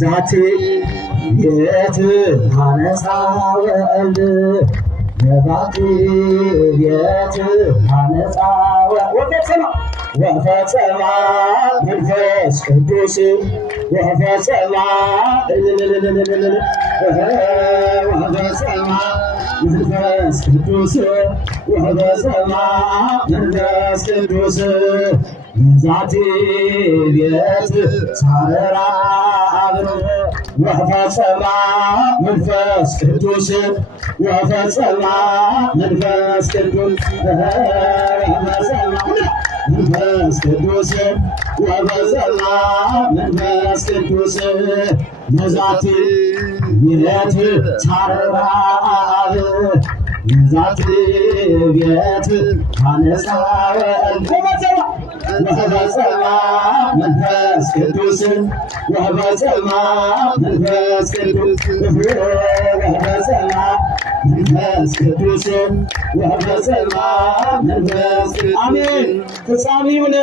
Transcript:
ዛቲ ቤት አነሳ ወልድ ዛቲ ቤት አነሳ ወፈጸማ ወፈጸማ መንፈስ ቅዱስ ወፈጸማ ወፈጸማ መንፈስ ቅዱስ ወፈጸማ መንፈስ ቅዱስ ዛቲ ቤት ሳረራ ወፈጸማ መንፈስ ቅዱስ ወፈጸማ መንፈስ ቅዱስ መንፈስ ቅዱስ ወፈጸማ መንፈስ ቅዱስ ዛቲ ቤት ሳረራ ዛቲ ቤት አነሳ ወፈጸማ መንፈስ ቅዱስ ወፈጸማ መንፈስ ቅዱስ ወፈጸማ መንፈስ ቅዱስ ወፈጸማ መንፈስ ቅዱስ አሜን። ፍጻሜውን